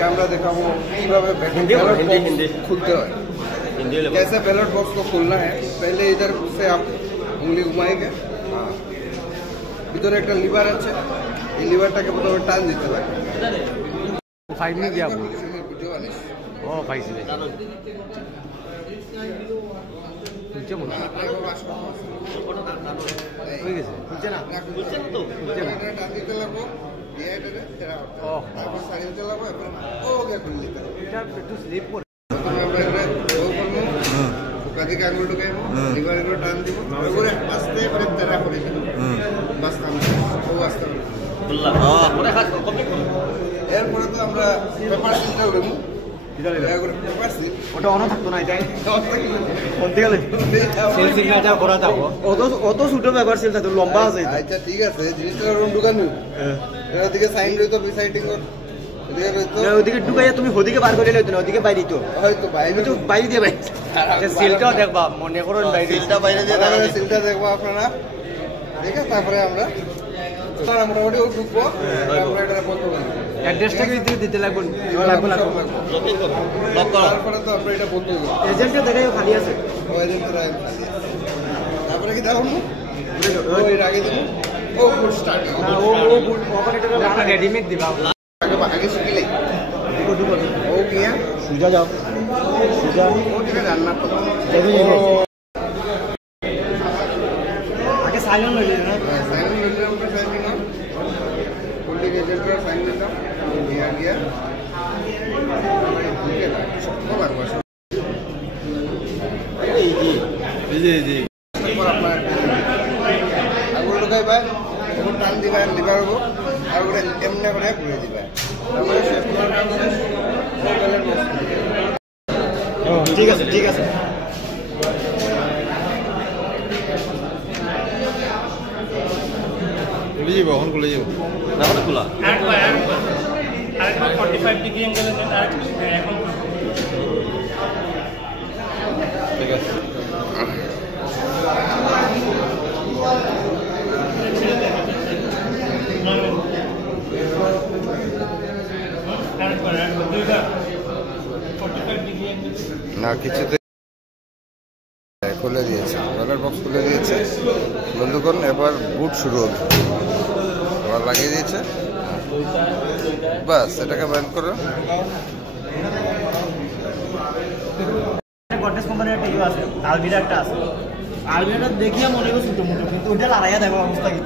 আজকে আমরা देखाबो কিভাবে হিন্দি খুলতে হয় कैसे बैलेट बॉक्स को खोलना है। पहले इधर से आप उंगली घुमाएंगे, इधर एक लीवर আছে এই লিভারটাকে প্রথমে টান দিতে হয়। ফাইভ নি দিয়া ও পাইছি খুলছে মনে হয় হয়ে গেছে খুলছে না তো খুলছে না টান দিতে লাগবো ডিআইটারে তেরা ও তারপর সাইড দিতে লাগবো এখন ও কে খুলে দিতে এটা একটু স্লিপ করে প্রথমে আমরা এটা ও করব কাদিকে আঙুল ঢুকাইবো লিভারের টান দিব তারপরে আস্তে করে তেরা করে দিব বাস কাম ও আস্তে বললাম পরে হাত কমপ্লিট করব। এরপরে তো আমরা পেপার সিলটা করব ওটা অন থাকতো না এটাই কোনতে গেলে সেল সিগনেচার করা যাবো অত ছোট ব্যাপার সেল থাকতো লম্বা আছে। আচ্ছা ঠিক আছে জিনিসটা রুম ঢুকানো এদিকে সাইন রইতো বিসাইডিং কর ওদিকে ঢুকাইয়া তুমি ওদিকে বার করে লইতো না ওদিকে বাইরে তো হয়তো বাইরে তো বাইরে দিয়ে বাইরে সিলটাও দেখবা মনে করুন বাইরে সিলটা বাইরে দিয়ে সিলটা দেখবো আপনারা দেখে তারপরে আমরা মোটামুটি ঢুকবো আমরা এটা বন্ধ করবো অ্যাড্রেসটা কি দিতে লাগবে তারপরে তো আমরা এটা বন্ধ করবো এজেন্টটা দেখাই খালি আছে তারপরে কি দেখো ওই আগে দিব ও ফুড স্টার্ট ও রেডিমেড দিবা আগে শিখিলে ও গিয়া সুজা যাও সুজা ও যেটা রান্না করবো আগে সাইলেন্ট হয়ে যায় না সাইলেন্ট হয়ে যায় আমরা সাইন দিলাম ফুললি এজেন্টরা সাইন দিলাম গিয়া গিয়া আঙুল ঢুকাই পায় তখন টান দিবা লিভার হবো আর ওটা এমনি করে ঘুরে দিবা তারপরে শেষ করার কাম শেষ। ঠিক আছে ঠিক আছে খুলে যাবো এখন খুলে যাবো না খোলা আরেকবার 45 ডিগ্রি অ্যাঙ্গেলে দেন আর এখন ঠিক আছে না কিছুতে খুলে দিয়েছে ব্যালেট বক্স খুলে দিয়েছে বন্ধ করুন। এবার বুট শুরু হবে এবার লাগিয়ে দিয়েছে বাস এটাকে ব্যান্ড করো। গডরেজ কোম্পানির একটা ইয়ে আছে আলমিরা একটা আছে আলমিরাটা দেখিয়ে মনে হয় ছোট মোটো কিন্তু ওইটা লাগাইয়া দেবো অবস্থা কি